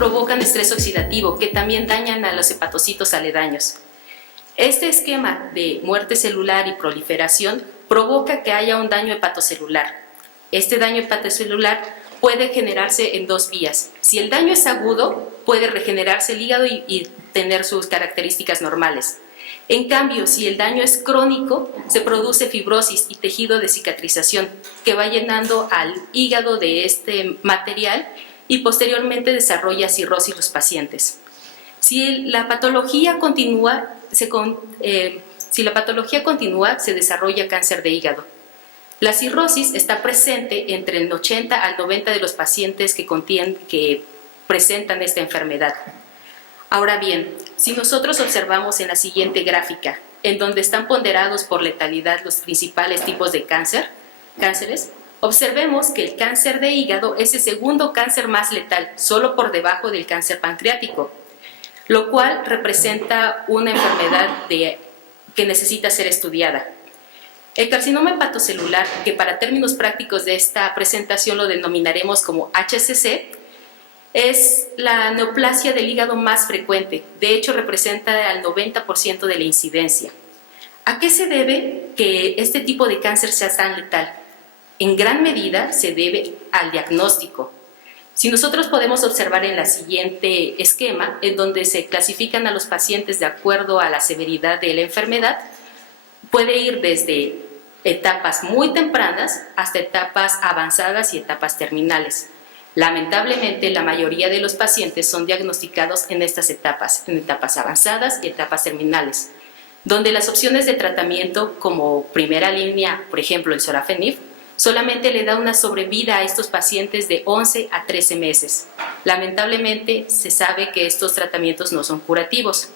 provocan estrés oxidativo que también dañan a los hepatocitos aledaños. Este esquema de muerte celular y proliferación provoca que haya un daño hepatocelular. Este daño hepatocelular puede generarse en dos vías. Si el daño es agudo, puede regenerarse el hígado y tener sus características normales. En cambio, si el daño es crónico, se produce fibrosis y tejido de cicatrización que va llenando al hígado de este material y posteriormente desarrolla cirrosis los pacientes. Si la patología continúa, se desarrolla cáncer de hígado. La cirrosis está presente entre el 80 al 90 de los pacientes que presentan esta enfermedad. Ahora bien, si nosotros observamos en la siguiente gráfica, en donde están ponderados por letalidad los principales tipos de cánceres, observemos que el cáncer de hígado es el segundo cáncer más letal, solo por debajo del cáncer pancreático, lo cual representa una enfermedad que necesita ser estudiada. El carcinoma hepatocelular, que para términos prácticos de esta presentación lo denominaremos como HCC, es la neoplasia del hígado más frecuente. De hecho, representa al 90% de la incidencia. ¿A qué se debe que este tipo de cáncer sea tan letal? En gran medida se debe al diagnóstico. Si nosotros podemos observar en la siguiente esquema, en donde se clasifican a los pacientes de acuerdo a la severidad de la enfermedad, puede ir desde etapas muy tempranas hasta etapas avanzadas y etapas terminales. Lamentablemente, la mayoría de los pacientes son diagnosticados en estas etapas, en etapas avanzadas y etapas terminales, donde las opciones de tratamiento como primera línea, por ejemplo el sorafenib, solamente le da una sobrevida a estos pacientes de 11 a 13 meses. Lamentablemente, se sabe que estos tratamientos no son curativos.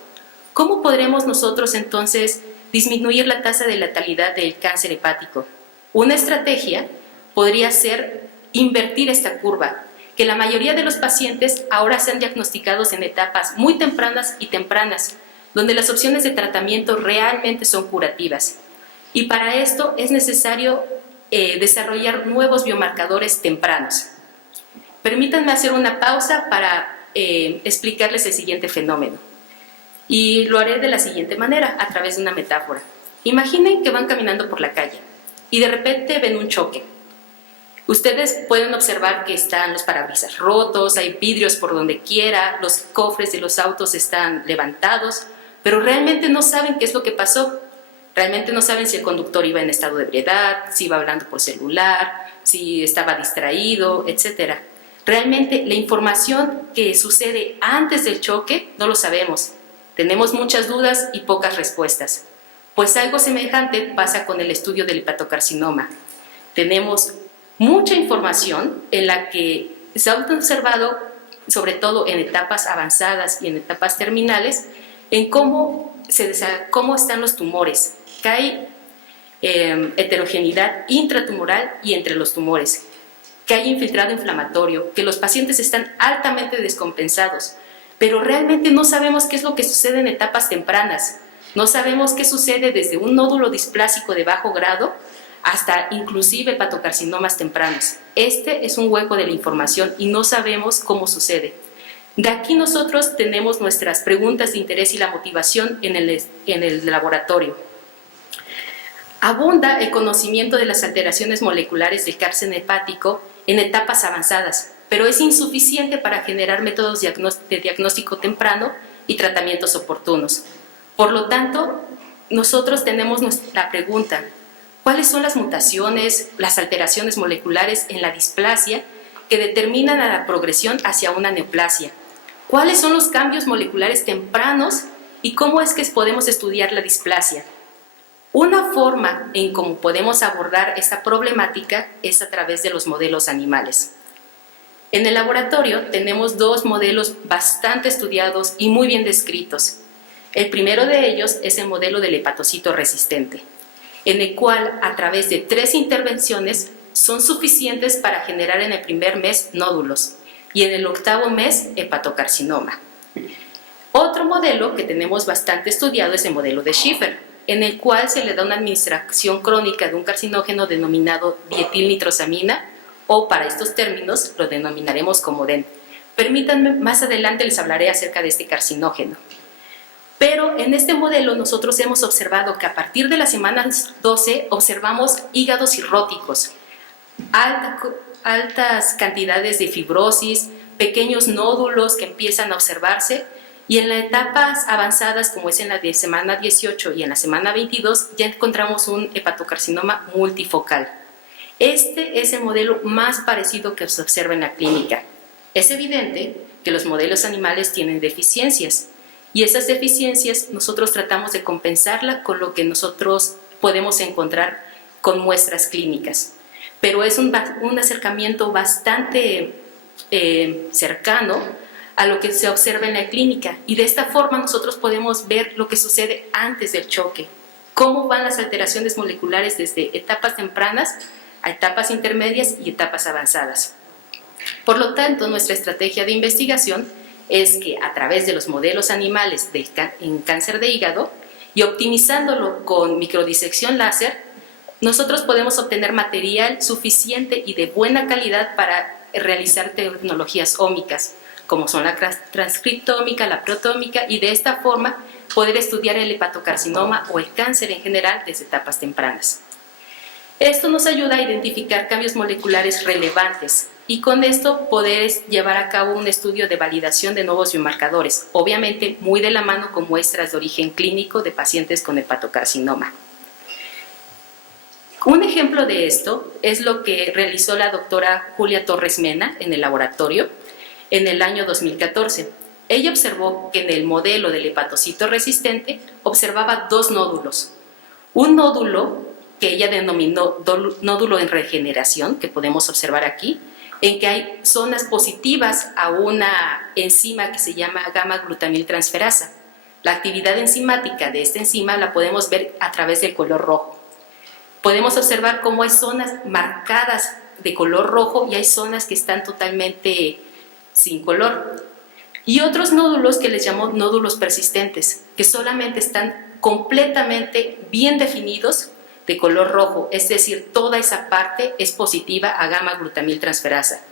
¿Cómo podremos nosotros entonces disminuir la tasa de letalidad del cáncer hepático? Una estrategia podría ser invertir esta curva, que la mayoría de los pacientes ahora sean diagnosticados en etapas muy tempranas y tempranas, donde las opciones de tratamiento realmente son curativas. Y para esto es necesario desarrollar nuevos biomarcadores tempranos. Permítanme hacer una pausa para explicarles el siguiente fenómeno. Y lo haré de la siguiente manera, a través de una metáfora. Imaginen que van caminando por la calle y de repente ven un choque. Ustedes pueden observar que están los parabrisas rotos, hay vidrios por donde quiera, los cofres de los autos están levantados, pero realmente no saben qué es lo que pasó. Realmente no saben si el conductor iba en estado de ebriedad, si iba hablando por celular, si estaba distraído, etc. Realmente la información que sucede antes del choque no lo sabemos. Tenemos muchas dudas y pocas respuestas. Pues algo semejante pasa con el estudio del hepatocarcinoma. Tenemos mucha información en la que se ha observado, sobre todo en etapas avanzadas y en etapas terminales, en cómo están los tumores, que hay heterogeneidad intratumoral y entre los tumores, que hay infiltrado inflamatorio, que los pacientes están altamente descompensados, pero realmente no sabemos qué es lo que sucede en etapas tempranas, no sabemos qué sucede desde un nódulo displásico de bajo grado hasta inclusive hepatocarcinomas tempranos. Este es un hueco de la información y no sabemos cómo sucede. De aquí nosotros tenemos nuestras preguntas de interés y la motivación en el laboratorio. Abunda el conocimiento de las alteraciones moleculares del cáncer hepático en etapas avanzadas, pero es insuficiente para generar métodos de diagnóstico temprano y tratamientos oportunos. Por lo tanto, nosotros tenemos la pregunta: ¿cuáles son las mutaciones, las alteraciones moleculares en la displasia que determinan a la progresión hacia una neoplasia? ¿Cuáles son los cambios moleculares tempranos y cómo es que podemos estudiar la displasia? Una forma en cómo podemos abordar esta problemática es a través de los modelos animales. En el laboratorio tenemos dos modelos bastante estudiados y muy bien descritos. El primero de ellos es el modelo del hepatocito resistente, en el cual a través de 3 intervenciones son suficientes para generar en el primer mes nódulos y en el 8º mes hepatocarcinoma. Otro modelo que tenemos bastante estudiado es el modelo de Schiffer, en el cual se le da una administración crónica de un carcinógeno denominado dietilnitrosamina, o para estos términos lo denominaremos como DEN, Permítanme, más adelante les hablaré acerca de este carcinógeno. Pero en este modelo nosotros hemos observado que a partir de la semana 12 observamos hígados cirróticos, altas cantidades de fibrosis, pequeños nódulos que empiezan a observarse, y en las etapas avanzadas, como es en la de semana 18 y en la semana 22, ya encontramos un hepatocarcinoma multifocal. Este es el modelo más parecido que se observa en la clínica. Es evidente que los modelos animales tienen deficiencias, y esas deficiencias nosotros tratamos de compensarla con lo que nosotros podemos encontrar con muestras clínicas. Pero es un acercamiento bastante cercano a lo que se observa en la clínica, y de esta forma nosotros podemos ver lo que sucede antes del choque, cómo van las alteraciones moleculares desde etapas tempranas a etapas intermedias y etapas avanzadas. Por lo tanto, nuestra estrategia de investigación es que a través de los modelos animales en cáncer de hígado y optimizándolo con microdisección láser, nosotros podemos obtener material suficiente y de buena calidad para realizar tecnologías ómicas, como son la transcriptómica, la protómica, y de esta forma poder estudiar el hepatocarcinoma o el cáncer en general desde etapas tempranas. Esto nos ayuda a identificar cambios moleculares relevantes y con esto poder llevar a cabo un estudio de validación de nuevos biomarcadores, obviamente muy de la mano con muestras de origen clínico de pacientes con hepatocarcinoma. Un ejemplo de esto es lo que realizó la doctora Julia Torres Mena en el laboratorio en el año 2014. Ella observó que en el modelo del hepatocito resistente observaba dos nódulos. Un nódulo que ella denominó nódulo en regeneración, que podemos observar aquí, en que hay zonas positivas a una enzima que se llama gamma-glutamiltransferasa. La actividad enzimática de esta enzima la podemos ver a través del color rojo. Podemos observar cómo hay zonas marcadas de color rojo y hay zonas que están totalmente sin color. Y otros nódulos que les llamo nódulos persistentes, que solamente están completamente bien definidos de color rojo, es decir, toda esa parte es positiva a gamma-glutamiltransferasa.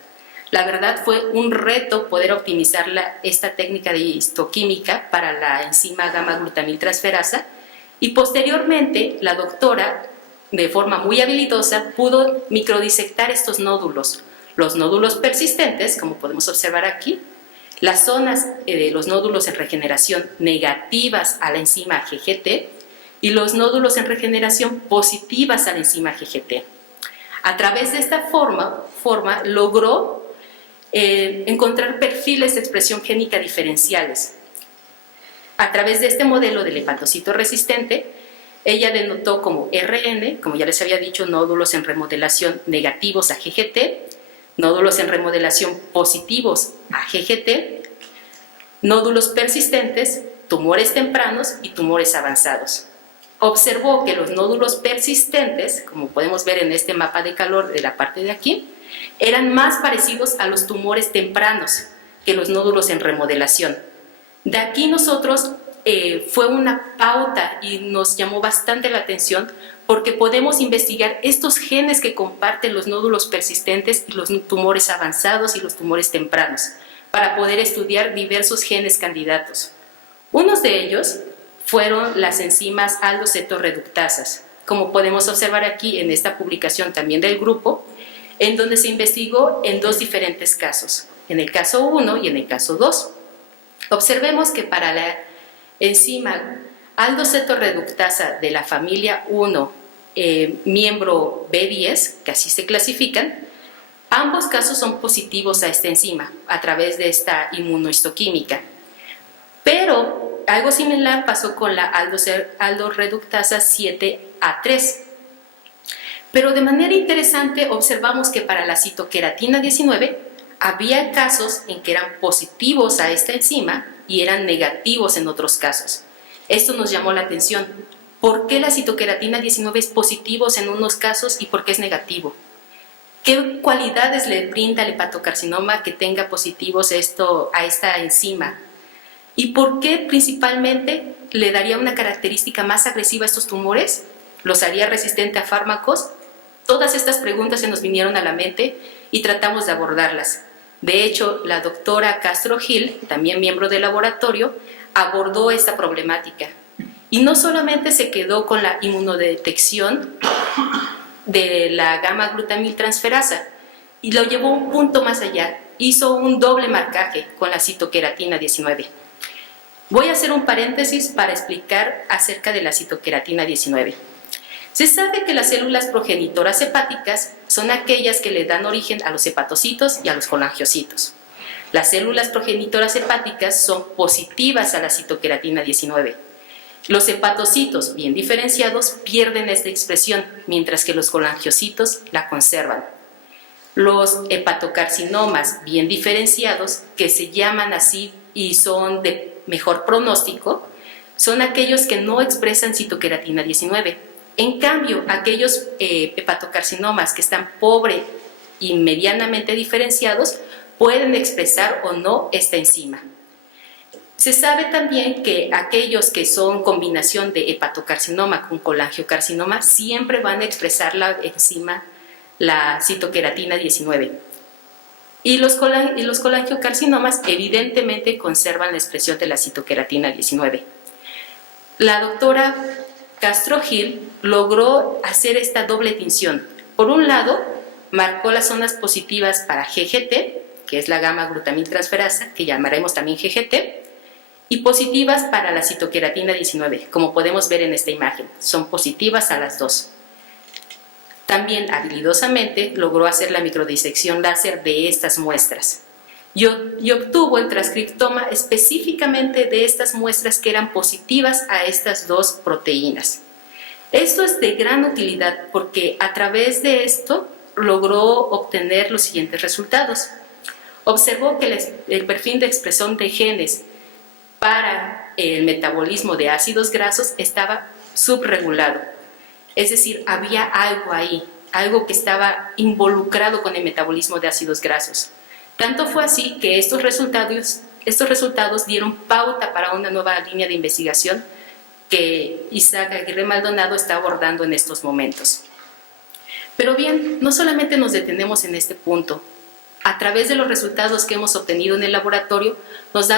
La verdad fue un reto poder optimizar esta técnica de histoquímica para la enzima gamma-glutamiltransferasa, y posteriormente la doctora, de forma muy habilidosa, pudo microdisectar estos nódulos. Los nódulos persistentes, como podemos observar aquí, las zonas de los nódulos en regeneración negativas a la enzima GGT y los nódulos en regeneración positivas a la enzima GGT. A través de esta forma logró encontrar perfiles de expresión génica diferenciales. A través de este modelo del hepatocito resistente, ella denotó como RN, como ya les había dicho, nódulos en remodelación negativos a GGT, nódulos en remodelación positivos a GGT, nódulos persistentes, tumores tempranos y tumores avanzados. Observó que los nódulos persistentes, como podemos ver en este mapa de calor de la parte de aquí, eran más parecidos a los tumores tempranos que los nódulos en remodelación. De aquí nosotros fue una pauta y nos llamó bastante la atención porque podemos investigar estos genes que comparten los nódulos persistentes y los tumores avanzados y los tumores tempranos para poder estudiar diversos genes candidatos. Unos de ellos fueron las enzimas aldocetoreductasas, como podemos observar aquí en esta publicación también del grupo, en donde se investigó en dos diferentes casos, en el caso 1 y en el caso 2. Observemos que para la enzima aldocetoreductasa de la familia 1, miembro B10, que así se clasifican, ambos casos son positivos a esta enzima a través de esta inmunohistoquímica. Pero algo similar pasó con la aldoreductasa 7A3. Pero de manera interesante observamos que para la citoqueratina 19 había casos en que eran positivos a esta enzima y eran negativos en otros casos. Esto nos llamó la atención. ¿Por qué la citoqueratina 19 es positivo en unos casos y por qué es negativo? ¿Qué cualidades le brinda el hepatocarcinoma que tenga positivos a esta enzima? ¿Y por qué principalmente le daría una característica más agresiva a estos tumores? ¿Los haría resistente a fármacos? Todas estas preguntas se nos vinieron a la mente y tratamos de abordarlas. De hecho, la doctora Castro Gil, también miembro del laboratorio, abordó esta problemática. Y no solamente se quedó con la inmunodetección de la gamma-glutamiltransferasa, y lo llevó un punto más allá. Hizo un doble marcaje con la citoqueratina 19. Voy a hacer un paréntesis para explicar acerca de la citoqueratina 19. Se sabe que las células progenitoras hepáticas son aquellas que le dan origen a los hepatocitos y a los colangiocitos. Las células progenitoras hepáticas son positivas a la citoqueratina 19. Los hepatocitos bien diferenciados pierden esta expresión, mientras que los colangiocitos la conservan. Los hepatocarcinomas bien diferenciados, que se llaman así y son de mejor pronóstico, son aquellos que no expresan citoqueratina 19. En cambio, aquellos hepatocarcinomas que están pobre y medianamente diferenciados pueden expresar o no esta enzima. Se sabe también que aquellos que son combinación de hepatocarcinoma con colangiocarcinoma siempre van a expresar la enzima, la citoqueratina 19. Y los colangiocarcinomas evidentemente conservan la expresión de la citoqueratina 19. La doctora Castro Gil logró hacer esta doble tinción. Por un lado, marcó las zonas positivas para GGT, que es la gamma-glutamiltransferasa, que llamaremos también GGT, y positivas para la citoqueratina 19, como podemos ver en esta imagen. Son positivas a las dos. También habilidosamente logró hacer la microdisección láser de estas muestras y obtuvo el transcriptoma específicamente de estas muestras que eran positivas a estas dos proteínas. Esto es de gran utilidad porque a través de esto logró obtener los siguientes resultados. Observó que el perfil de expresión de genes para el metabolismo de ácidos grasos estaba subregulado. Es decir, había algo ahí, algo que estaba involucrado con el metabolismo de ácidos grasos. Tanto fue así que estos resultados dieron pauta para una nueva línea de investigación que Isaac Aguirre Maldonado está abordando en estos momentos. Pero bien, no solamente nos detenemos en este punto. A través de los resultados que hemos obtenido en el laboratorio, nos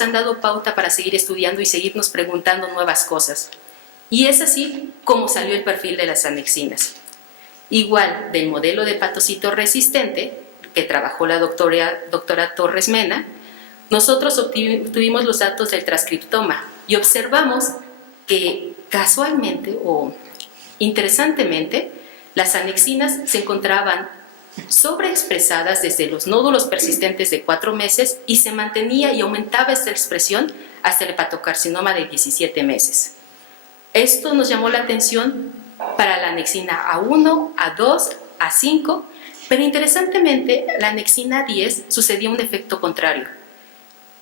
han dado pauta para seguir estudiando y seguirnos preguntando nuevas cosas. Y es así como salió el perfil de las anexinas. Igual del modelo de hepatocito resistente, que trabajó la doctora Torres Mena, nosotros obtuvimos los datos del transcriptoma y observamos que casualmente o interesantemente, las anexinas se encontraban sobreexpresadas desde los nódulos persistentes de 4 meses y se mantenía y aumentaba esta expresión hasta el hepatocarcinoma de 17 meses. Esto nos llamó la atención para la anexina A1, A2, A5, pero interesantemente la anexina 10 sucedía un efecto contrario.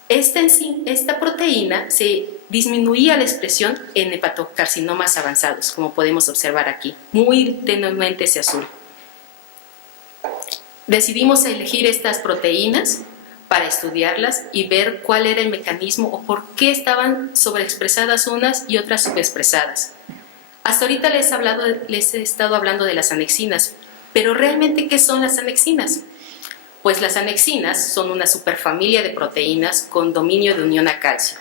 Esta proteína se disminuía la expresión en hepatocarcinomas avanzados, como podemos observar aquí, muy tenuemente ese azul. Decidimos elegir estas proteínas para estudiarlas y ver cuál era el mecanismo o por qué estaban sobreexpresadas unas y otras subexpresadas. Hasta ahorita les he estado hablando de las anexinas, pero realmente, ¿qué son las anexinas? Pues las anexinas son una superfamilia de proteínas con dominio de unión a calcio.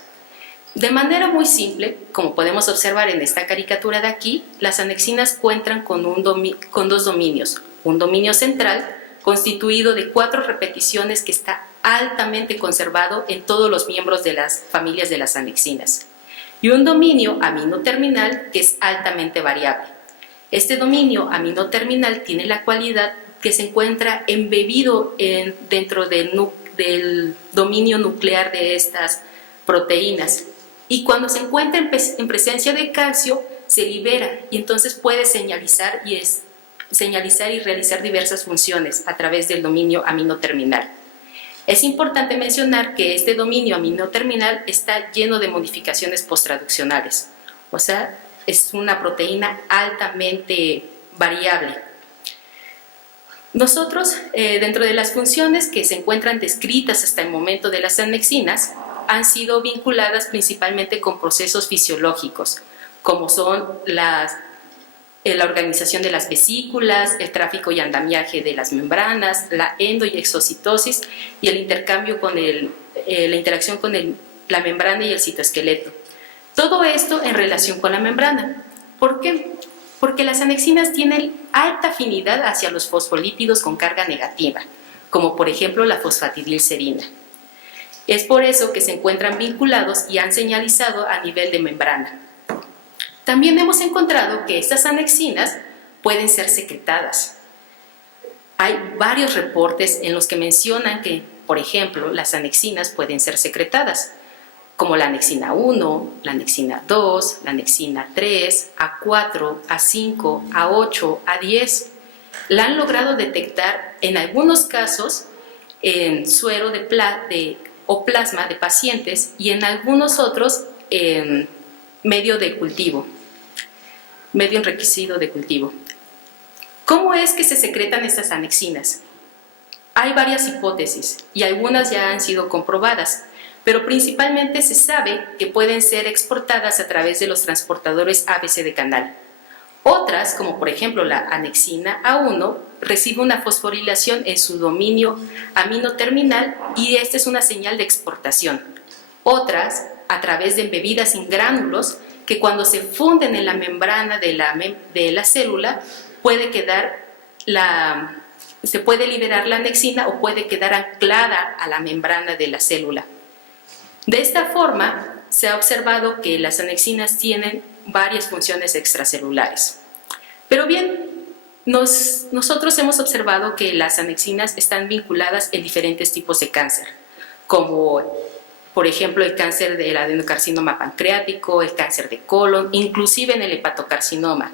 De manera muy simple, como podemos observar en esta caricatura de aquí, las anexinas cuentan con dos dominios. Un dominio central, constituido de 4 repeticiones que está altamente conservado en todos los miembros de las familias de las anexinas. Y un dominio aminoterminal que es altamente variable. Este dominio aminoterminal tiene la cualidad que se encuentra embebido dentro del dominio nuclear de estas proteínas. Y cuando se encuentra en presencia de calcio, se libera y entonces puede señalizar y realizar diversas funciones a través del dominio aminoterminal. Es importante mencionar que este dominio aminoterminal está lleno de modificaciones posttraduccionales, o sea, es una proteína altamente variable. Nosotros, dentro de las funciones que se encuentran descritas hasta el momento de las anexinas, han sido vinculadas principalmente con procesos fisiológicos, como son la organización de las vesículas, el tráfico y andamiaje de las membranas, la endo y exocitosis y el intercambio con la interacción con la membrana y el citoesqueleto. Todo esto en relación con la membrana. ¿Por qué? Porque las anexinas tienen alta afinidad hacia los fosfolípidos con carga negativa, como por ejemplo la fosfatidilcerina. Es por eso que se encuentran vinculados y han señalizado a nivel de membrana. También hemos encontrado que estas anexinas pueden ser secretadas. Hay varios reportes en los que mencionan que, por ejemplo, las anexinas pueden ser secretadas, como la anexina 1, la anexina 2, la anexina 3, A4, A5, A8, A10. La han logrado detectar en algunos casos en suero o plasma de pacientes y en algunos otros en medio de cultivo, medio enriquecido de cultivo. ¿Cómo es que se secretan estas anexinas? Hay varias hipótesis y algunas ya han sido comprobadas, pero principalmente se sabe que pueden ser exportadas a través de los transportadores ABC de canal. Otras, como por ejemplo la anexina A1, recibe una fosforilación en su dominio amino terminal y esta es una señal de exportación. Otras, a través de embebidas en gránulos, que cuando se funden en la membrana de la célula se puede liberar la anexina o puede quedar anclada a la membrana de la célula. De esta forma, se ha observado que las anexinas tienen varias funciones extracelulares. Pero bien, nosotros hemos observado que las anexinas están vinculadas en diferentes tipos de cáncer, como por ejemplo el cáncer del adenocarcinoma pancreático, el cáncer de colon, inclusive en el hepatocarcinoma.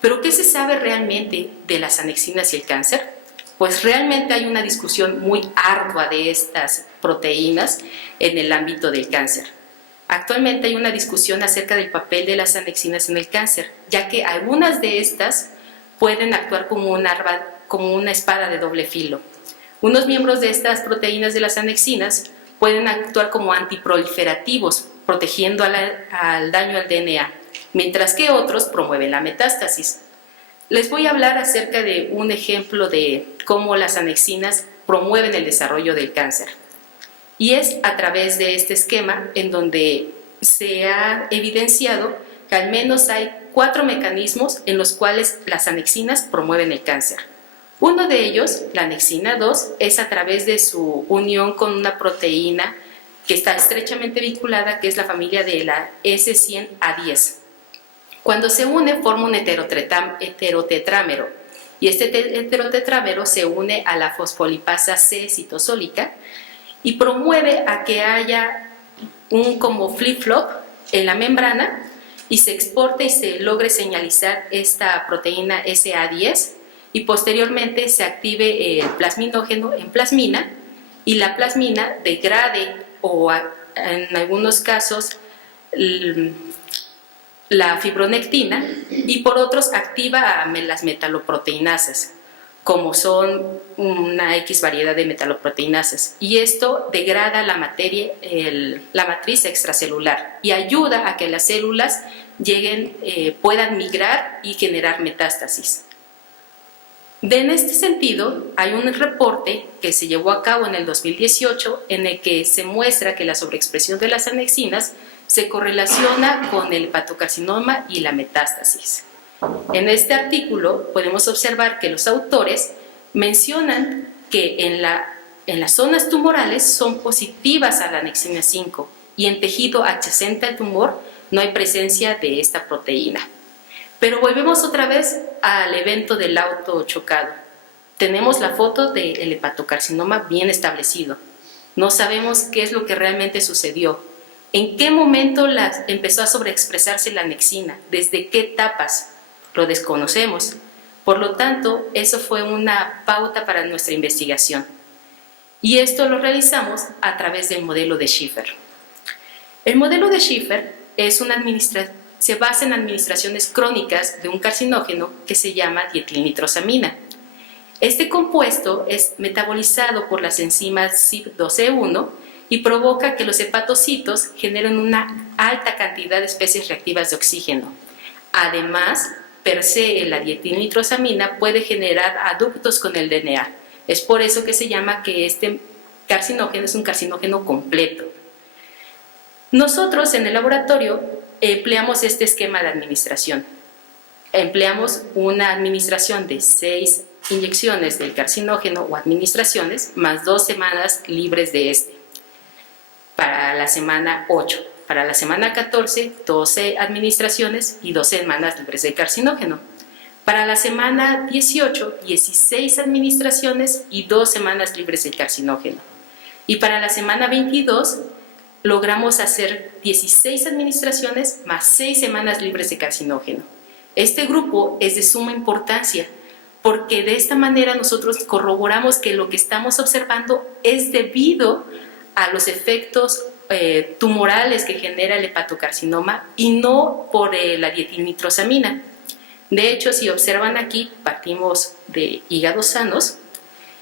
¿Pero qué se sabe realmente de las anexinas y el cáncer? Pues realmente hay una discusión muy ardua de estas proteínas en el ámbito del cáncer. Actualmente hay una discusión acerca del papel de las anexinas en el cáncer, ya que algunas de estas pueden actuar como una espada de doble filo. Unos miembros de estas proteínas de las anexinas pueden actuar como antiproliferativos, protegiendo al daño al DNA, mientras que otros promueven la metástasis. Les voy a hablar acerca de un ejemplo de cómo las anexinas promueven el desarrollo del cáncer. Y es a través de este esquema en donde se ha evidenciado que al menos hay 4 mecanismos en los cuales las anexinas promueven el cáncer. Uno de ellos, la anexina 2, es a través de su unión con una proteína que está estrechamente vinculada, que es la familia de la S100A10. Cuando se une, forma un heterotetrámero, y este heterotetrámero se une a la fosfolipasa C citosólica y promueve a que haya un como flip-flop en la membrana y se exporte y se logre señalizar esta proteína SA10 y posteriormente se active el plasminógeno en plasmina y la plasmina degrade o en algunos casos la fibronectina y por otros activa a las metaloproteinasas, como son una X variedad de metaloproteinasas, y esto degrada la matriz extracelular y ayuda a que las células puedan migrar y generar metástasis. En este sentido, hay un reporte que se llevó a cabo en el 2018 en el que se muestra que la sobreexpresión de las anexinas se correlaciona con el hepatocarcinoma y la metástasis. En este artículo podemos observar que los autores mencionan que en las zonas tumorales son positivas a la anexina 5 y en tejido adyacente al tumor no hay presencia de esta proteína. Pero volvemos otra vez al evento del auto chocado. Tenemos la foto del hepatocarcinoma bien establecido. No sabemos qué es lo que realmente sucedió. ¿En qué momento empezó a sobreexpresarse la anexina? ¿Desde qué etapas? Lo desconocemos. Por lo tanto, eso fue una pauta para nuestra investigación. Y esto lo realizamos a través del modelo de Schiffer. El modelo de Schiffer se basa en administraciones crónicas de un carcinógeno que se llama dietilnitrosamina. Este compuesto es metabolizado por las enzimas CYP12E1 y provoca que los hepatocitos generen una alta cantidad de especies reactivas de oxígeno. Además, per se la dietilnitrosamina puede generar aductos con el DNA. Es por eso que se llama que este carcinógeno es un carcinógeno completo. Nosotros en el laboratorio empleamos este esquema de administración. Empleamos una administración de 6 inyecciones del carcinógeno o administraciones más 2 semanas libres de este. Para la semana 8. Para la semana 14, 12 administraciones y 2 semanas libres de carcinógeno. Para la semana 18, 16 administraciones y 2 semanas libres de carcinógeno. Y para la semana 22, logramos hacer 16 administraciones más 6 semanas libres de carcinógeno. Este grupo es de suma importancia porque de esta manera nosotros corroboramos que lo que estamos observando es debido a los efectos tumorales que genera el hepatocarcinoma y no por la dietilnitrosamina. De hecho, si observan aquí, partimos de hígados sanos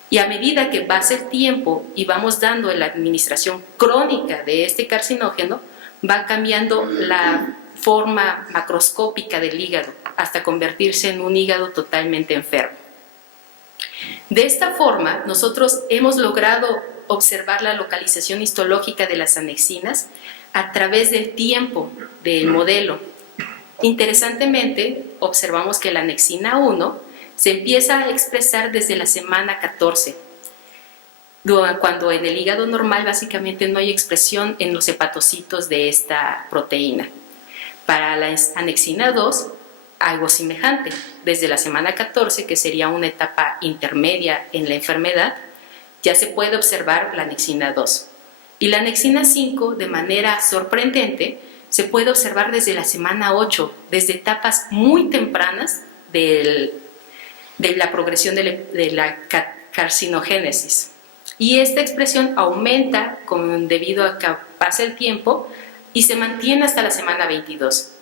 y a medida que pasa el tiempo y vamos dando la administración crónica de este carcinógeno, va cambiando la forma macroscópica del hígado hasta convertirse en un hígado totalmente enfermo. De esta forma, nosotros hemos logrado observar la localización histológica de las anexinas a través del tiempo del modelo. Interesantemente, observamos que la anexina 1 se empieza a expresar desde la semana 14, cuando en el hígado normal básicamente no hay expresión en los hepatocitos de esta proteína. Para la anexina 2, algo semejante, desde la semana 14, que sería una etapa intermedia en la enfermedad, ya se puede observar la anexina 2. Y la anexina 5, de manera sorprendente, se puede observar desde la semana 8, desde etapas muy tempranas de la progresión de la carcinogénesis. Y esta expresión aumenta debido a que pasa el tiempo y se mantiene hasta la semana 22.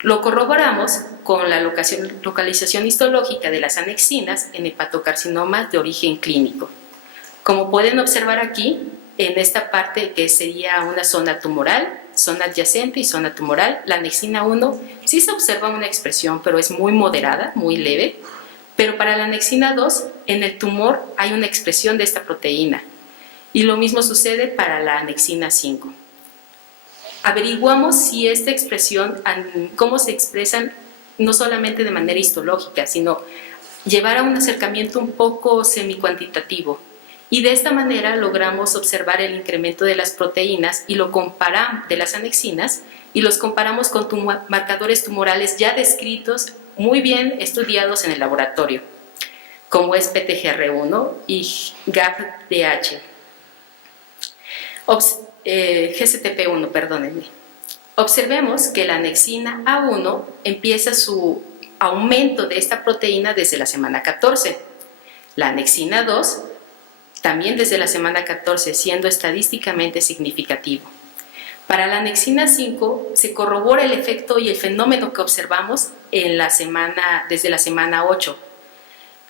Lo corroboramos con la localización histológica de las anexinas en hepatocarcinomas de origen clínico. Como pueden observar aquí, en esta parte que sería una zona tumoral, zona adyacente y zona tumoral, la anexina 1 sí se observa una expresión, pero es muy moderada, muy leve. Pero para la anexina 2, en el tumor hay una expresión de esta proteína. Y lo mismo sucede para la anexina 5. Averiguamos si esta expresión, cómo se expresan, no solamente de manera histológica, sino llevar a un acercamiento un poco semicuantitativo. Y de esta manera logramos observar el incremento de las proteínas y lo comparamos de las anexinas y los comparamos con marcadores tumorales ya descritos, muy bien estudiados en el laboratorio, como es PTGR1 y GAPDH. GCTP1, perdónenme. Observemos que la anexina A1 empieza su aumento de esta proteína desde la semana 14. La anexina 2 también desde la semana 14, siendo estadísticamente significativo. Para la anexina 5 se corrobora el efecto y el fenómeno que observamos desde la semana 8.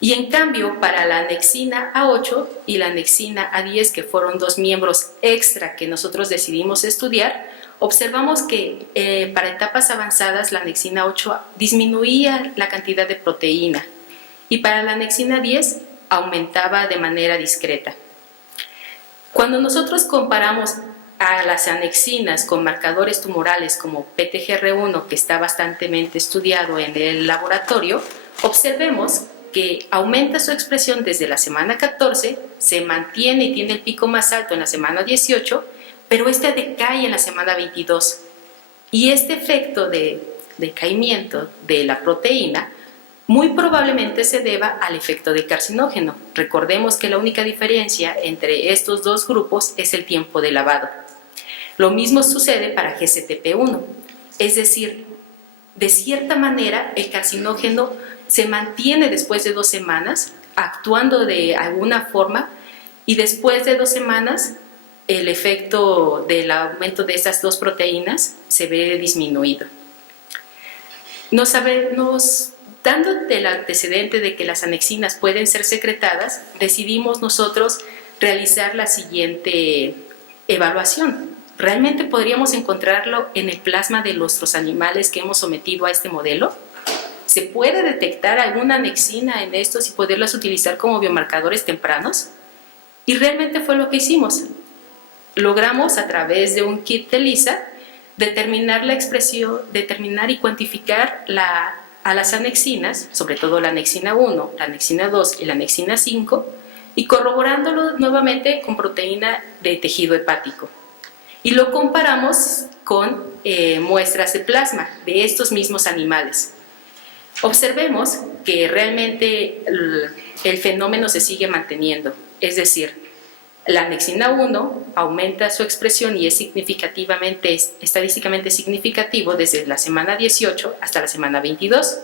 Y en cambio, para la anexina A8 y la anexina A10, que fueron 2 miembros extra que nosotros decidimos estudiar, observamos que para etapas avanzadas la anexina 8 disminuía la cantidad de proteína y para la anexina 10 aumentaba de manera discreta. Cuando nosotros comparamos a las anexinas con marcadores tumorales como PTGR1, que está bastante estudiado en el laboratorio, observemos que aumenta su expresión desde la semana 14, se mantiene y tiene el pico más alto en la semana 18, pero este decae en la semana 22. Y este efecto de decaimiento de la proteína muy probablemente se deba al efecto de carcinógeno. Recordemos que la única diferencia entre estos dos grupos es el tiempo de lavado. Lo mismo sucede para GCTP1, es decir, de cierta manera el carcinógeno se mantiene después de 2 semanas, actuando de alguna forma, y después de 2 semanas el efecto del aumento de estas 2 proteínas se ve disminuido. Dándote el antecedente de que las anexinas pueden ser secretadas, decidimos nosotros realizar la siguiente evaluación. ¿Realmente podríamos encontrarlo en el plasma de nuestros animales que hemos sometido a este modelo? ¿se puede detectar alguna anexina en estos y poderlas utilizar como biomarcadores tempranos? Y realmente fue lo que hicimos. Logramos a través de un kit de ELISA determinar la expresión, determinar y cuantificar a las anexinas, sobre todo la anexina 1, la anexina 2 y la anexina 5, y corroborándolo nuevamente con proteína de tejido hepático. Y lo comparamos con muestras de plasma de estos mismos animales. Observemos que realmente el fenómeno se sigue manteniendo, es decir, la anexina 1 aumenta su expresión y es estadísticamente significativo desde la semana 18 hasta la semana 22.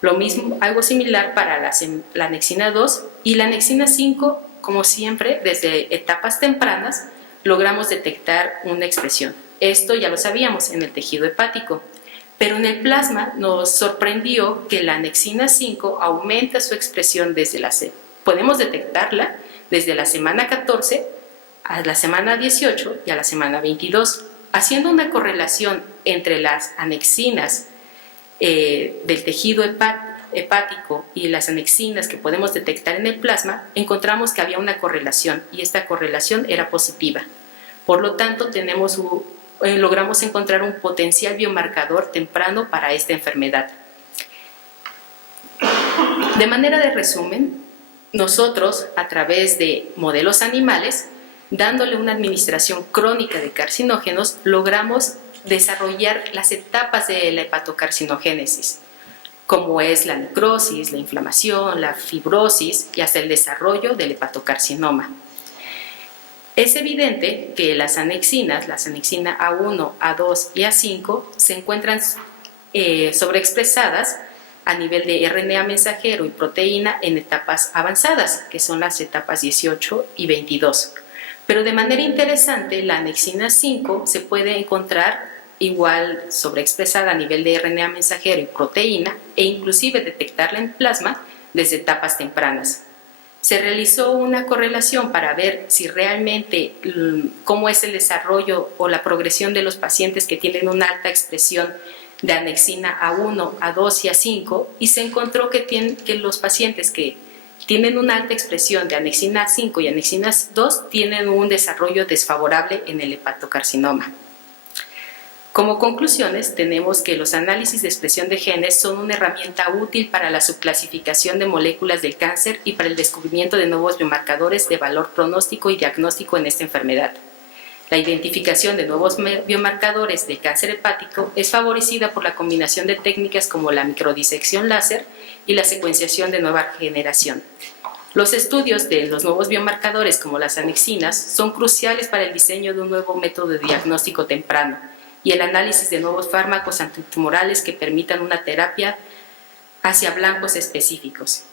Lo mismo, algo similar para la anexina 2 y la anexina 5, como siempre, desde etapas tempranas logramos detectar una expresión. Esto ya lo sabíamos en el tejido hepático, pero en el plasma nos sorprendió que la anexina 5 aumenta su expresión podemos detectarla desde la semana 14 a la semana 18 y a la semana 22, haciendo una correlación entre las anexinas del tejido hepático y las anexinas que podemos detectar en el plasma. Encontramos que había una correlación y esta correlación era positiva. Por lo tanto, logramos encontrar un potencial biomarcador temprano para esta enfermedad. De manera de resumen, nosotros, a través de modelos animales, dándole una administración crónica de carcinógenos, logramos desarrollar las etapas de la hepatocarcinogénesis, como es la necrosis, la inflamación, la fibrosis y hasta el desarrollo del hepatocarcinoma. Es evidente que las anexinas, la anexina A1, A2 y A5, se encuentran sobreexpresadas a nivel de RNA mensajero y proteína en etapas avanzadas, que son las etapas 18 y 22. Pero de manera interesante, la anexina 5 se puede encontrar igual sobreexpresada a nivel de RNA mensajero y proteína e inclusive detectarla en plasma desde etapas tempranas. Se realizó una correlación para ver si realmente cómo es el desarrollo o la progresión de los pacientes que tienen una alta expresión de anexina A1, A2 y A5, y se encontró que los pacientes que tienen una alta expresión de anexina A5 y anexina 2 tienen un desarrollo desfavorable en el hepatocarcinoma. Como conclusiones, tenemos que los análisis de expresión de genes son una herramienta útil para la subclasificación de moléculas del cáncer y para el descubrimiento de nuevos biomarcadores de valor pronóstico y diagnóstico en esta enfermedad. La identificación de nuevos biomarcadores del cáncer hepático es favorecida por la combinación de técnicas como la microdisección láser y la secuenciación de nueva generación. Los estudios de los nuevos biomarcadores como las anexinas son cruciales para el diseño de un nuevo método de diagnóstico temprano y el análisis de nuevos fármacos antitumorales que permitan una terapia hacia blancos específicos.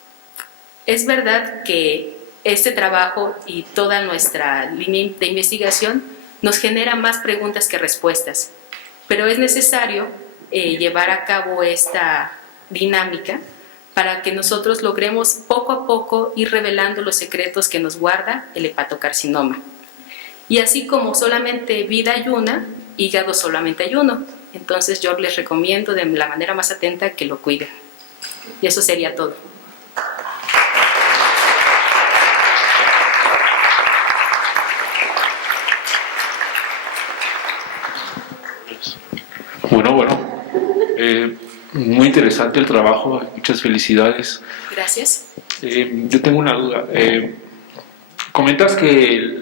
Es verdad que este trabajo y toda nuestra línea de investigación nos genera más preguntas que respuestas, pero es necesario llevar a cabo esta dinámica para que nosotros logremos poco a poco ir revelando los secretos que nos guarda el hepatocarcinoma. Y así como solamente vida hay una, hígado solamente hay uno. Entonces yo les recomiendo de la manera más atenta que lo cuiden. Y eso sería todo. Bueno, muy interesante el trabajo, muchas felicidades. Gracias. Yo tengo una duda. Comentas que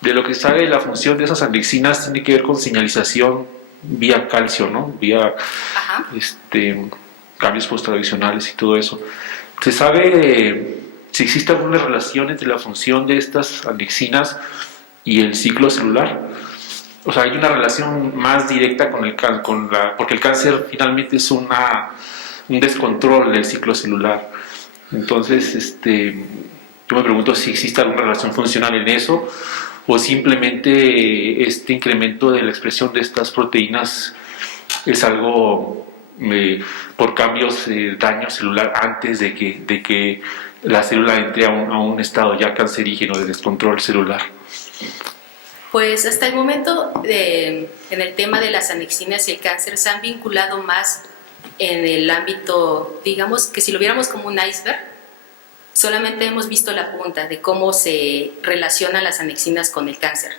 de lo que sabe la función de esas anexinas tiene que ver con señalización vía calcio, ¿no? Vía cambios posttradicionales y todo eso. ¿Se sabe si existe alguna relación entre la función de estas anexinas y el ciclo celular? O sea, hay una relación más directa porque el cáncer finalmente es un descontrol del ciclo celular. Entonces, yo me pregunto si existe alguna relación funcional en eso o simplemente este incremento de la expresión de estas proteínas es algo por cambios de daño celular antes de que la célula entre a un estado ya cancerígeno de descontrol celular. Pues hasta el momento, en el tema de las anexinas y el cáncer, se han vinculado más en el ámbito, digamos que si lo viéramos como un iceberg, solamente hemos visto la punta de cómo se relacionan las anexinas con el cáncer.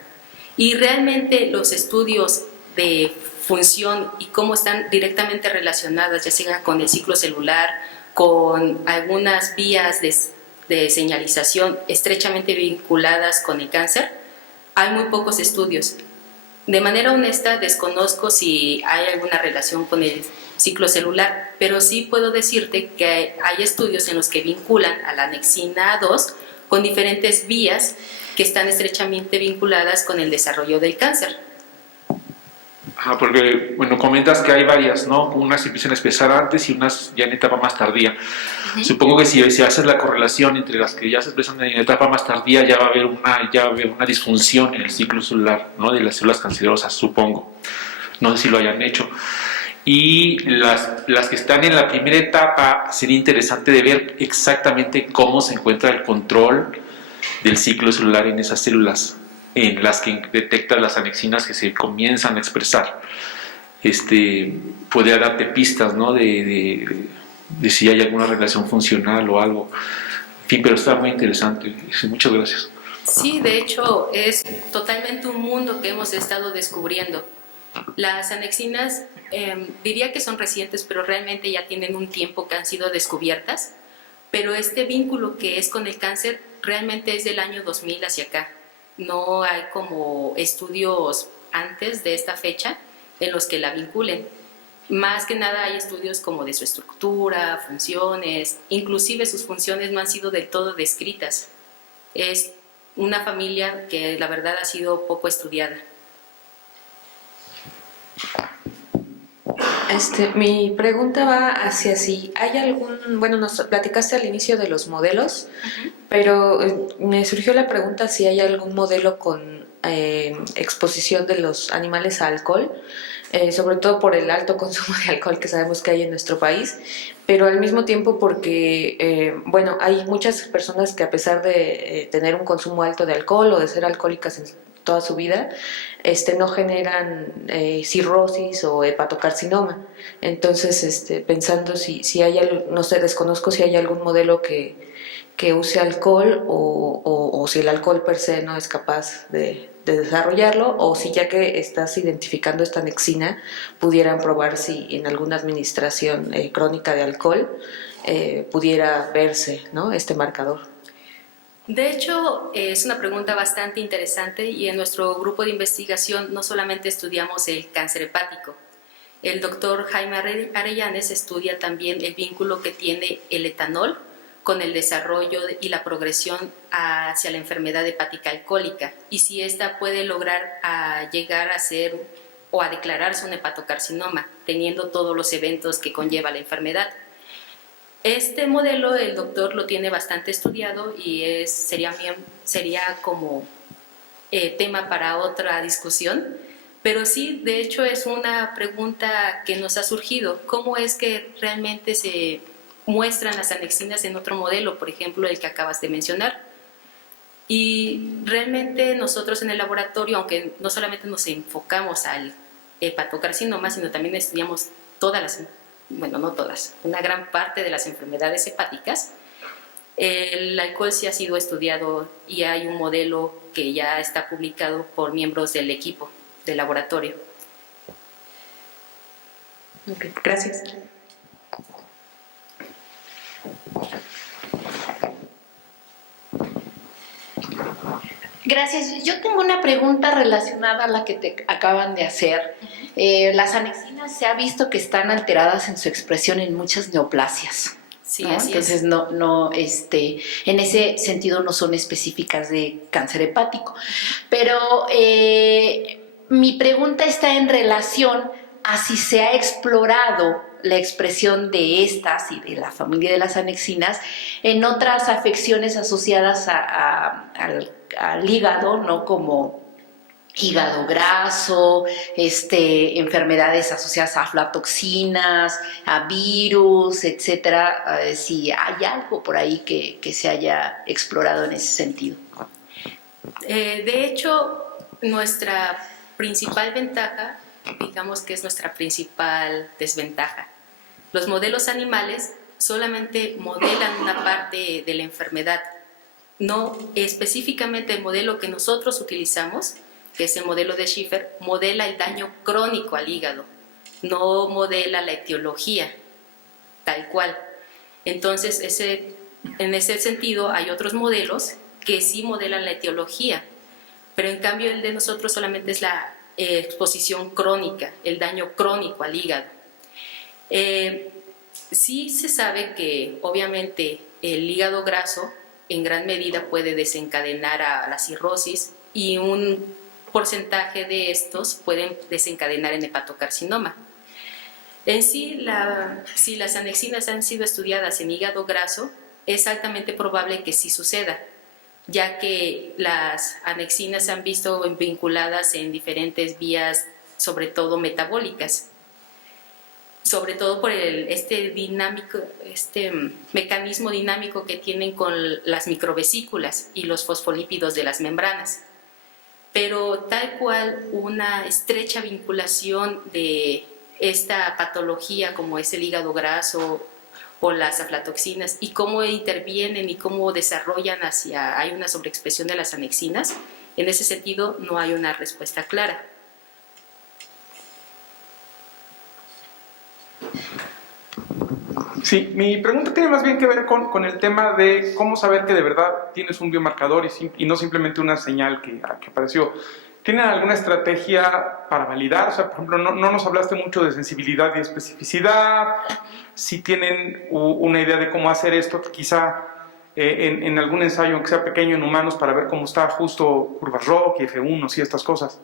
Y realmente los estudios de función y cómo están directamente relacionadas, ya sea con el ciclo celular, con algunas vías de señalización estrechamente vinculadas con el cáncer, hay muy pocos estudios. De manera honesta, desconozco si hay alguna relación con el ciclo celular, pero sí puedo decirte que hay estudios en los que vinculan a la anexina 2 con diferentes vías que están estrechamente vinculadas con el desarrollo del cáncer. Ajá, porque, bueno, comentas que hay varias, ¿no? Unas empiezan a expresar antes y unas ya en etapa más tardía. Supongo que si haces la correlación entre las que ya se expresan en etapa más tardía, ya va a haber una disfunción en el ciclo celular, ¿no? De las células cancerosas, supongo. No sé si lo hayan hecho. Y las que están en la primera etapa, sería interesante de ver exactamente cómo se encuentra el control del ciclo celular en esas células, en las que detectan las anexinas que se comienzan a expresar. Puede darte pistas, ¿no? de si hay alguna relación funcional o algo. En fin, pero está muy interesante. Muchas gracias. Sí, de hecho es totalmente un mundo que hemos estado descubriendo. Las anexinas diría que son recientes, pero realmente ya tienen un tiempo que han sido descubiertas, pero este vínculo que es con el cáncer realmente es del año 2000 hacia acá. No hay como estudios antes de esta fecha en los que la vinculen. Más que nada hay estudios como de su estructura, funciones, inclusive sus funciones no han sido del todo descritas. Es una familia que la verdad ha sido poco estudiada. Mi pregunta va hacia si hay bueno, nos platicaste al inicio de los modelos, pero me surgió la pregunta si hay algún modelo con exposición de los animales a alcohol, sobre todo por el alto consumo de alcohol que sabemos que hay en nuestro país, pero al mismo tiempo porque, bueno, hay muchas personas que a pesar de tener un consumo alto de alcohol o de ser alcohólicas en toda su vida, no generan cirrosis o hepatocarcinoma. Entonces, pensando si hay, no sé, desconozco si hay algún modelo que use alcohol o si el alcohol per se no es capaz de desarrollarlo, o si ya que estás identificando esta anexina, pudieran probar si en alguna administración crónica de alcohol pudiera verse, ¿no?, este marcador. De hecho, es una pregunta bastante interesante y en nuestro grupo de investigación no solamente estudiamos el cáncer hepático. El doctor Jaime Arellanes estudia también el vínculo que tiene el etanol con el desarrollo y la progresión hacia la enfermedad hepática alcohólica y si ésta puede lograr llegar a ser o a declararse un hepatocarcinoma, teniendo todos los eventos que conlleva la enfermedad. Este modelo el doctor lo tiene bastante estudiado y sería como tema para otra discusión, pero sí, de hecho es una pregunta que nos ha surgido. ¿Cómo es que realmente se muestran las anexinas en otro modelo, por ejemplo el que acabas de mencionar? Y realmente nosotros en el laboratorio, aunque no solamente nos enfocamos al hepatocarcinoma, sino también estudiamos bueno, no todas, una gran parte de las enfermedades hepáticas, el alcohol sí ha sido estudiado y hay un modelo que ya está publicado por miembros del equipo del laboratorio. Okay, gracias. Gracias. Yo tengo una pregunta relacionada a la que te acaban de hacer. Las anexinas se ha visto que están alteradas en su expresión en muchas neoplasias. Sí, ¿no? así Entonces, en ese sentido no son específicas de cáncer hepático. Pero mi pregunta está en relación a si se ha explorado la expresión de estas y de la familia de las anexinas en otras afecciones asociadas al hígado, ¿no? Como hígado graso, enfermedades asociadas a aflatoxinas, a virus, etcétera. Si hay algo por ahí que se haya explorado en ese sentido. De hecho, nuestra principal ventaja, digamos que es nuestra principal desventaja. Los modelos animales solamente modelan una parte de la enfermedad, no específicamente el modelo que nosotros utilizamos, que es el modelo de Schiffer, modela el daño crónico al hígado, no modela la etiología tal cual. Entonces, en ese sentido hay otros modelos que sí modelan la etiología, pero en cambio el de nosotros solamente es la exposición crónica, el daño crónico al hígado. Sí se sabe que obviamente el hígado graso en gran medida puede desencadenar a la cirrosis y un porcentaje de estos pueden desencadenar en hepatocarcinoma. En sí, si las anexinas han sido estudiadas en hígado graso, es altamente probable que sí suceda, ya que las anexinas se han visto vinculadas en diferentes vías, sobre todo metabólicas, sobre todo por este mecanismo dinámico que tienen con las microvesículas y los fosfolípidos de las membranas. Pero tal cual una estrecha vinculación de esta patología como es el hígado graso o las aflatoxinas y cómo intervienen y cómo desarrollan hay una sobreexpresión de las anexinas, en ese sentido no hay una respuesta clara. Sí, mi pregunta tiene más bien que ver con el tema de cómo saber que de verdad tienes un biomarcador y no simplemente una señal que apareció. ¿Tienen alguna estrategia para validar? O sea, por ejemplo, no nos hablaste mucho de sensibilidad y especificidad. Si tienen una idea de cómo hacer esto, quizá en algún ensayo, aunque sea pequeño en humanos, para ver cómo está justo curvas ROC y F1 y estas cosas.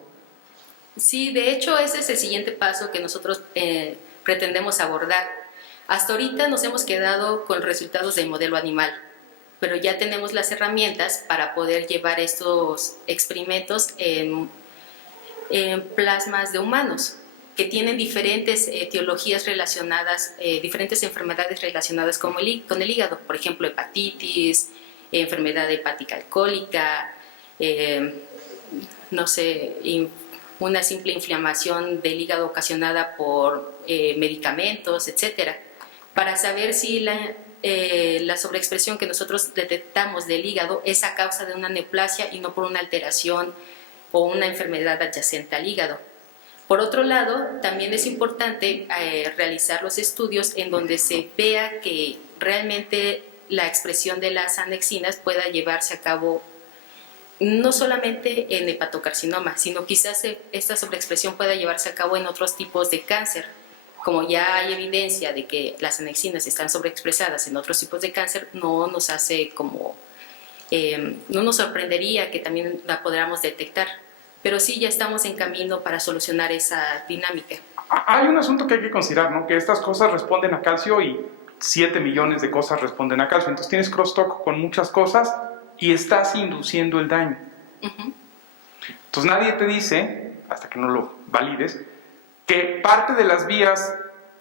Sí, de hecho ese es el siguiente paso que nosotros pretendemos abordar. Hasta ahorita nos hemos quedado con resultados del modelo animal, pero ya tenemos las herramientas para poder llevar estos experimentos en plasmas de humanos que tienen diferentes etiologías relacionadas, diferentes enfermedades relacionadas con el hígado, por ejemplo, hepatitis, enfermedad hepática alcohólica, no sé, una simple inflamación del hígado ocasionada por medicamentos, etcétera, para saber si la sobreexpresión que nosotros detectamos del hígado es a causa de una neoplasia y no por una alteración o una enfermedad adyacente al hígado. Por otro lado, también es importante realizar los estudios en donde se vea que realmente la expresión de las anexinas pueda llevarse a cabo no solamente en hepatocarcinoma, sino quizás esta sobreexpresión pueda llevarse a cabo en otros tipos de cáncer. Como ya hay evidencia de que las anexinas están sobreexpresadas en otros tipos de cáncer, no nos sorprendería que también la podamos detectar. Pero sí, ya estamos en camino para solucionar esa dinámica. Hay un asunto que hay que considerar, ¿no? Que estas cosas responden a calcio y 7 millones de cosas responden a calcio. Entonces tienes crosstalk con muchas cosas y estás induciendo el daño. Entonces nadie te dice, hasta que no lo valides, que parte de las vías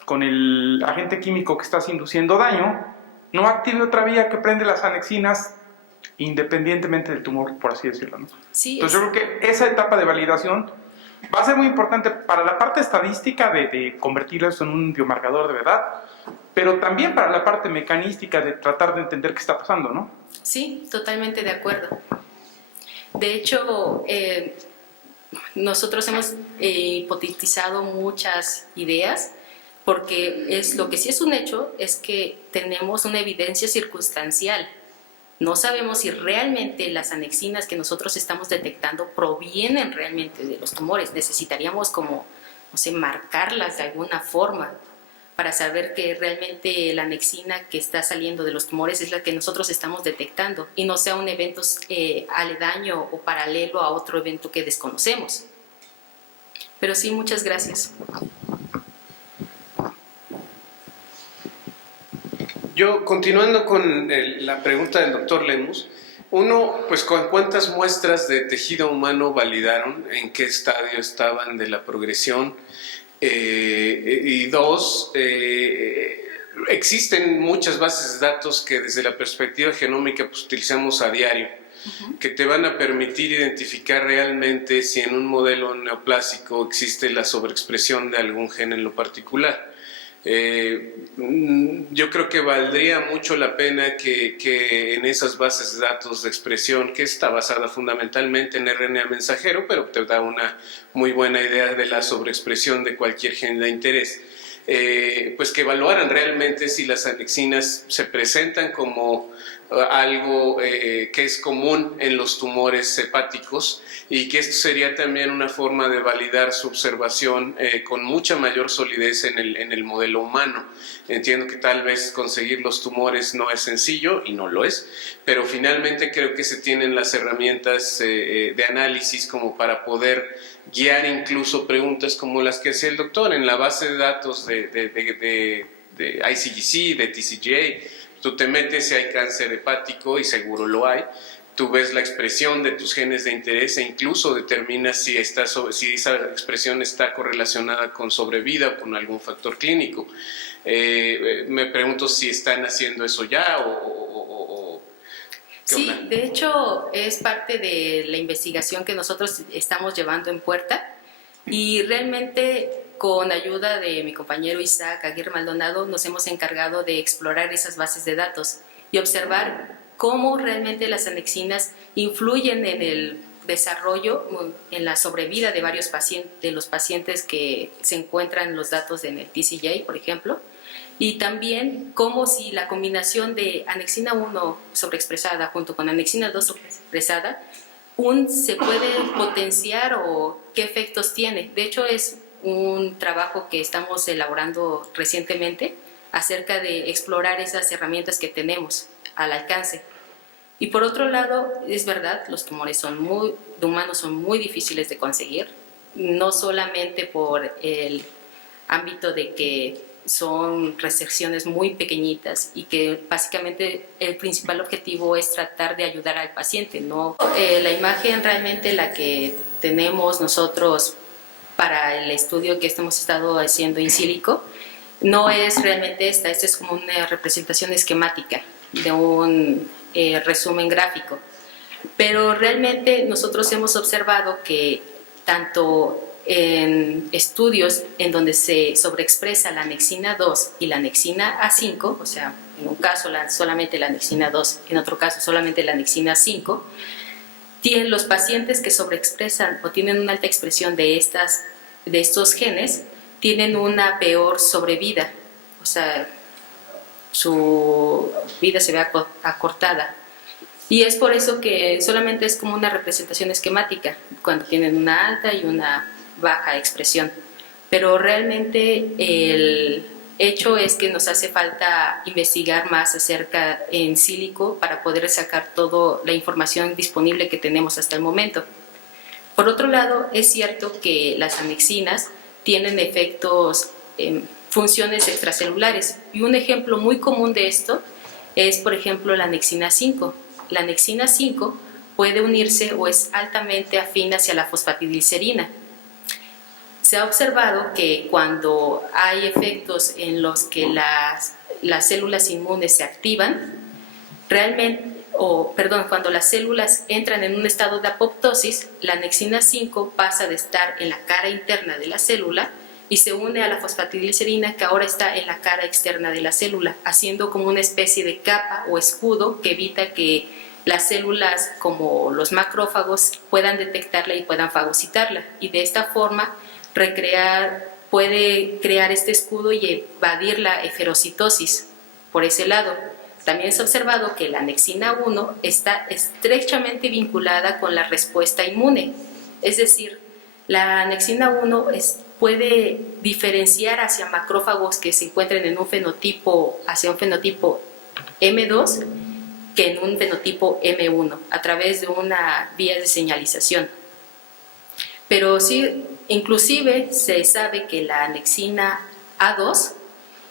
con el agente químico que estás induciendo daño no active otra vía que prende las anexinas independientemente del tumor, por así decirlo, ¿no? Sí, entonces yo creo que esa etapa de validación va a ser muy importante para la parte estadística de convertir eso en un biomarcador de verdad, pero también para la parte mecanística de tratar de entender qué está pasando, ¿no? Sí, totalmente de acuerdo. De hecho, nosotros hemos hipotetizado muchas ideas, porque lo que sí es un hecho es que tenemos una evidencia circunstancial. No sabemos si realmente las anexinas que nosotros estamos detectando provienen realmente de los tumores. Necesitaríamos como, no sé, marcarlas de alguna forma para saber que realmente la anexina que está saliendo de los tumores es la que nosotros estamos detectando y no sea un evento aledaño o paralelo a otro evento que desconocemos. Pero sí, muchas gracias. Yo, continuando con la pregunta del doctor Lemus, uno, pues ¿con cuántas muestras de tejido humano validaron? ¿En qué estadio estaban de la progresión? Y dos, existen muchas bases de datos que desde la perspectiva genómica pues, utilizamos a diario, que te van a permitir identificar realmente si en un modelo neoplásico existe la sobreexpresión de algún gen en lo particular. Yo creo que valdría mucho la pena que en esas bases de datos de expresión, que está basada fundamentalmente en RNA mensajero, pero te da una muy buena idea de la sobreexpresión de cualquier gen de interés, pues que evaluaran realmente si las anexinas se presentan como algo que es común en los tumores hepáticos, y que esto sería también una forma de validar su observación con mucha mayor solidez en el modelo humano. Entiendo que tal vez conseguir los tumores no es sencillo, y no lo es, pero finalmente creo que se tienen las herramientas de análisis como para poder guiar incluso preguntas como las que hacía el doctor en la base de datos de ICGC, de TCGA. Tú te metes si hay cáncer hepático, y seguro lo hay. Tú ves la expresión de tus genes de interés e incluso determinas si esa expresión está correlacionada con sobrevida o con algún factor clínico. Me pregunto si están haciendo eso ya o ¿qué Sí, onda? de hecho es parte de la investigación que nosotros estamos llevando en puerta, y realmente con ayuda de mi compañero Isaac Aguirre Maldonado nos hemos encargado de explorar esas bases de datos y observar cómo realmente las anexinas influyen en el desarrollo, en la sobrevida de varios pacientes, de los pacientes que se encuentran en los datos en el TCGA, por ejemplo, y también cómo si la combinación de anexina 1 sobreexpresada junto con anexina 2 sobreexpresada se puede potenciar o qué efectos tiene. De hecho, es un trabajo que estamos elaborando recientemente acerca de explorar esas herramientas que tenemos al alcance. Y por otro lado, es verdad, los tumores de humanos son muy difíciles de conseguir, no solamente por el ámbito de que son resecciones muy pequeñitas y que básicamente el principal objetivo es tratar de ayudar al paciente, ¿no? La imagen realmente la que tenemos nosotros para el estudio que hemos estado haciendo in silico no es realmente esta es como una representación esquemática de un resumen gráfico, pero realmente nosotros hemos observado que tanto en estudios en donde se sobreexpresa la anexina 2 y la anexina A5, o sea, en un caso solamente la anexina 2, en otro caso solamente la anexina 5, los pacientes que sobreexpresan o tienen una alta expresión de estos genes tienen una peor sobrevida, o sea, su vida se ve acortada. Y es por eso que solamente es como una representación esquemática, cuando tienen una alta y una baja expresión. Pero realmente el hecho es que nos hace falta investigar más acerca en sílico para poder sacar toda la información disponible que tenemos hasta el momento. Por otro lado, es cierto que las anexinas tienen efectos, funciones extracelulares, y un ejemplo muy común de esto es, por ejemplo, la anexina 5. La anexina 5 puede unirse o es altamente afín hacia la fosfatidilcerina. Se ha observado que cuando hay efectos en los que las células inmunes se activan, cuando las células entran en un estado de apoptosis, la anexina 5 pasa de estar en la cara interna de la célula y se une a la fosfatidilcerina, que ahora está en la cara externa de la célula, haciendo como una especie de capa o escudo que evita que las células como los macrófagos puedan detectarla y puedan fagocitarla, y de esta forma puede crear este escudo y evadir la eferocitosis por ese lado. También se ha observado que la anexina 1 está estrechamente vinculada con la respuesta inmune, es decir, la anexina 1 puede diferenciar hacia macrófagos que se encuentren en un fenotipo, hacia un fenotipo M2 que en un fenotipo M1 a través de una vía de señalización. Pero sí, inclusive se sabe que la anexina A2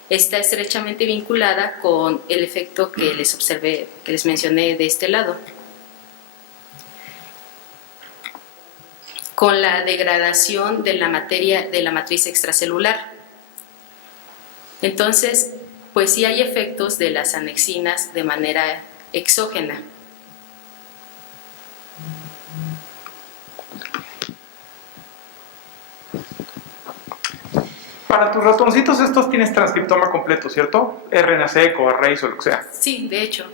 está estrechamente vinculada con el efecto que les mencioné de este lado, con la degradación de la materia de la matriz extracelular. Entonces, pues sí hay efectos de las anexinas de manera exógena. Para tus ratoncitos estos tienes transcriptoma completo, ¿cierto? RNA-seq o arrays o lo que sea. Sí, de hecho.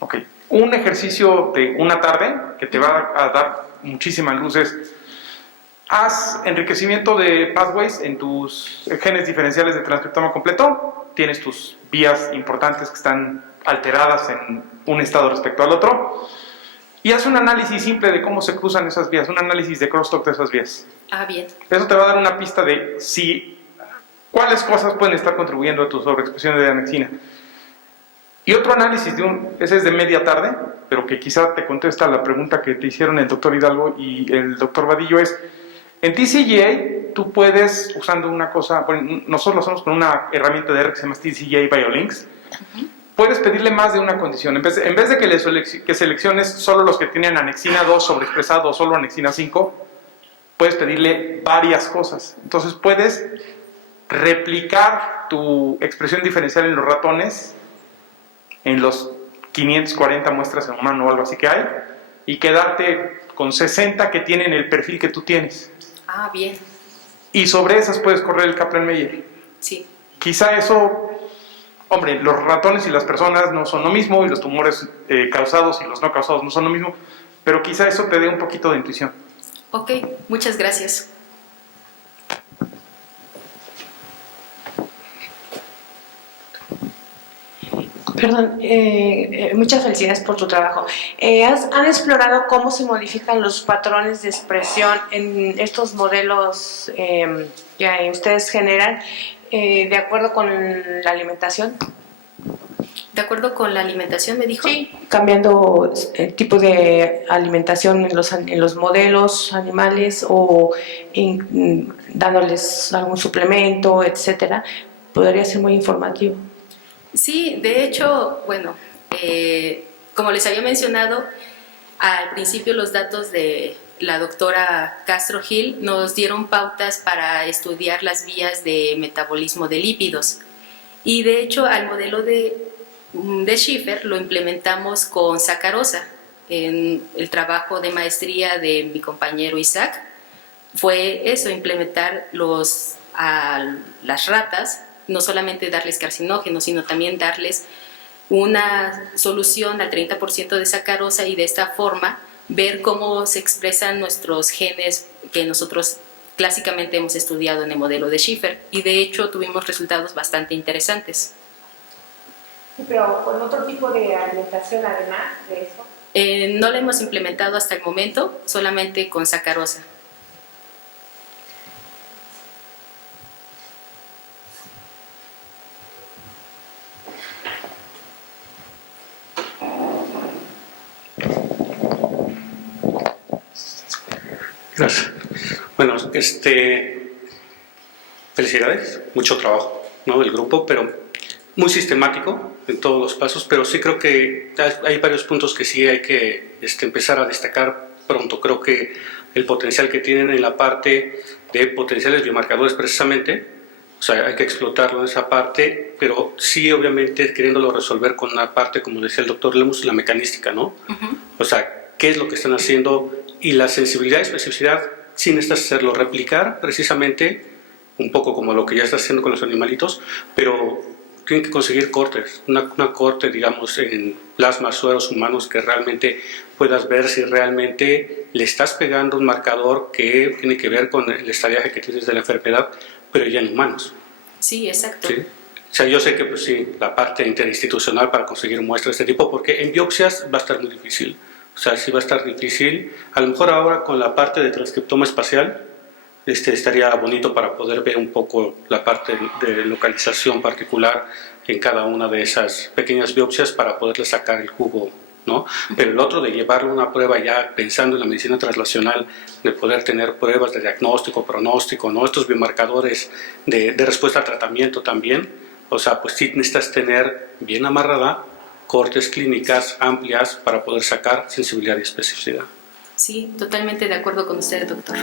Ok. Un ejercicio de una tarde que te va a dar muchísimas luces. Haz enriquecimiento de pathways en tus genes diferenciales de transcriptoma completo. Tienes tus vías importantes que están alteradas en un estado respecto al otro. Y haz un análisis simple de cómo se cruzan esas vías, un análisis de crosstalk de esas vías. Ah, bien. Eso te va a dar una pista de cuáles cosas pueden estar contribuyendo a tu sobreexpresión de annexina. Y otro análisis, ese es de media tarde, pero que quizá te contesta la pregunta que te hicieron el doctor Hidalgo y el doctor Vadillo, es, en TCGA tú puedes, usando una cosa, bueno, nosotros lo hacemos con una herramienta de R que se llama TCGA Biolinks, puedes pedirle más de una condición. En vez de que selecciones solo los que tienen annexina 2 sobreexpresado o solo annexina 5, puedes pedirle varias cosas. Entonces puedes replicar tu expresión diferencial en los ratones, en los 540 muestras en humano o algo así que hay, y quedarte con 60 que tienen el perfil que tú tienes. Ah, bien. Y sobre esas puedes correr el Kaplan-Meier. Sí. Quizá eso, hombre, los ratones y las personas no son lo mismo, y los tumores causados y los no causados no son lo mismo, pero quizá eso te dé un poquito de intuición. Ok, muchas gracias. Perdón, muchas felicidades por tu trabajo. ¿Han explorado cómo se modifican los patrones de expresión en estos modelos que ustedes generan de acuerdo con la alimentación? ¿De acuerdo con la alimentación, me dijo? Sí, cambiando el tipo de alimentación en los modelos animales o dándoles algún suplemento, etcétera. Podría ser muy informativo. Sí, de hecho, bueno, como les había mencionado, al principio los datos de la doctora Castro Gil nos dieron pautas para estudiar las vías de metabolismo de lípidos. Y de hecho, al modelo de Schiffer lo implementamos con sacarosa. En el trabajo de maestría de mi compañero Isaac fue eso, implementar a las ratas, no solamente darles carcinógenos, sino también darles una solución al 30% de sacarosa y de esta forma ver cómo se expresan nuestros genes que nosotros clásicamente hemos estudiado en el modelo de Schiffer, y de hecho tuvimos resultados bastante interesantes. Sí, pero con otro tipo de alimentación además de eso. No lo hemos implementado hasta el momento, solamente con sacarosa. Gracias. Bueno, felicidades, mucho trabajo, ¿no?, del grupo, pero muy sistemático en todos los pasos, pero sí creo que hay varios puntos que sí hay que empezar a destacar pronto. Creo que el potencial que tienen en la parte de potenciales biomarcadores precisamente, o sea, hay que explotarlo en esa parte, pero sí obviamente queriéndolo resolver con una parte, como decía el doctor Lemus, la mecanística, ¿no? O sea, qué es lo que están haciendo y la sensibilidad y especificidad, sin hacerlo, replicar precisamente un poco como lo que ya está haciendo con los animalitos, pero tienen que conseguir cortes, una corte, digamos, en plasmas, sueros humanos, que realmente puedas ver si realmente le estás pegando un marcador que tiene que ver con el estadiaje que tienes de la enfermedad, pero ya en humanos. Sí, exacto. ¿Sí? O sea, yo sé que pues sí, la parte interinstitucional para conseguir muestras de este tipo, porque en biopsias va a estar muy difícil. O sea, sí va a estar difícil. A lo mejor ahora con la parte de transcriptoma espacial estaría bonito para poder ver un poco la parte de localización particular en cada una de esas pequeñas biopsias para poderle sacar el jugo, ¿no? Pero el otro de llevarlo a una prueba ya pensando en la medicina translacional, de poder tener pruebas de diagnóstico, pronóstico, ¿no?, estos biomarcadores de respuesta a tratamiento también. O sea, pues sí necesitas tener bien amarrada cortes clínicas amplias para poder sacar sensibilidad y especificidad. Sí, totalmente de acuerdo con usted, doctor.